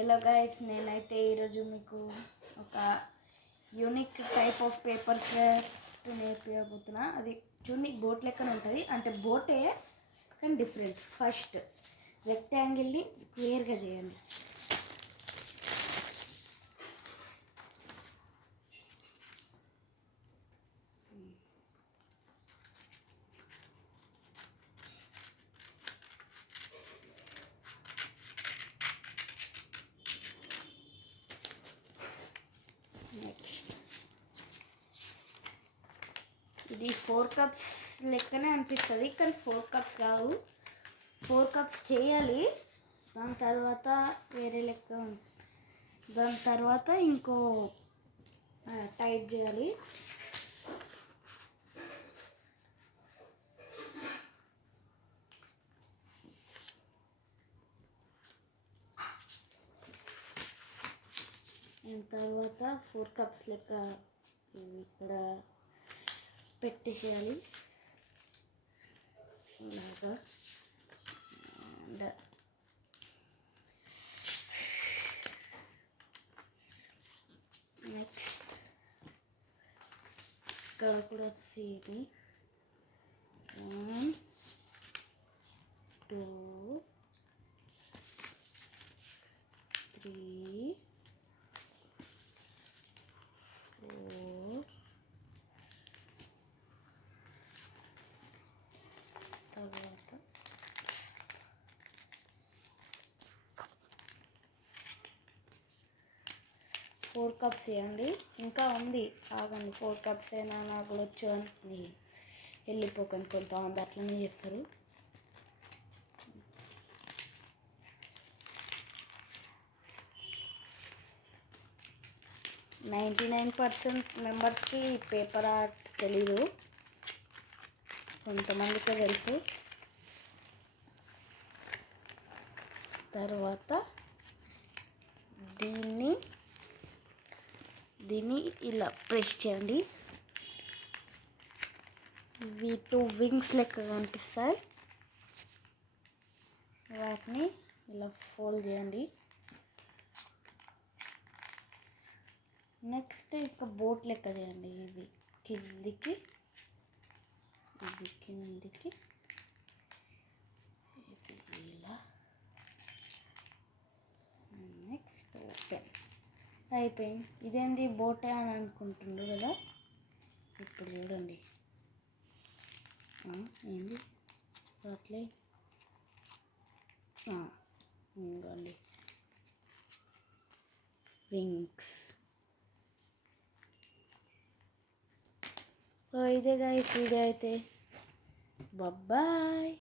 Hello guys, నేనైతే ఈరోజు మీకు ఒక unique type of paper craft నేర్పించబోతున్నా. అది చూడండి, బోట్ లెక్కన ఉంటుంది. అంటే బోటే కానీ డిఫరెంట్. ఫస్ట్ రెక్టాంగిల్ని స్క్వేర్గా చేయండి. నెక్స్ట్ ఇది 4 కప్స్ లెక్కనే అనిపిస్తుంది, కానీ 4 కప్స్ కాదు. 4 కప్స్ చేయాలి, దాని తర్వాత వేరే లెక్క ఉంటుంది. దాని తర్వాత ఇంకో టైట్ చేయాలి. తర్వాత 4 కప్స్ లెక్క ఇక్కడ పెట్టేసేయాలి ఇలాగా. అండ్ నెక్స్ట్ ఇక్కడ కూడా సేమ్ 1 2 3 4 తర్వాత 4 కప్స్ వేయండి. ఇంకా ఉంది, ఆగండి. 4 కప్స్ అయినా నాకు వచ్చు అని వెళ్ళిపోకండి, కొంతమంది అట్లనే చేస్తారు. నైంటీ 99% మెంబర్స్కి పేపర్ ఆర్ట్ తెలీదు, కొంతమందికే తెలుసు. తర్వాత దీన్ని ఇలా ప్రెస్ చేయండి. ఇవి 2 వింగ్స్ లెక్క కనిపిస్తాయి, వాటిని ఇలా ఫోల్డ్ చేయండి. నెక్స్ట్ ఇక బోట్ లెక్క చేయండి. ఇది కిందికి, ఇది కిందికి, ఇది ఇలా. నెక్స్ట్ ఓపెన్ అయిపోయింది. ఇదేంది బోటే అని అనుకుంటుండ్రు కదా, ఇప్పుడు చూడండి. ఏంది అట్లే ఇంకోండి వింగ్స్. సో ఇదేగా ఈ వీడియో అయితే. బాయ్.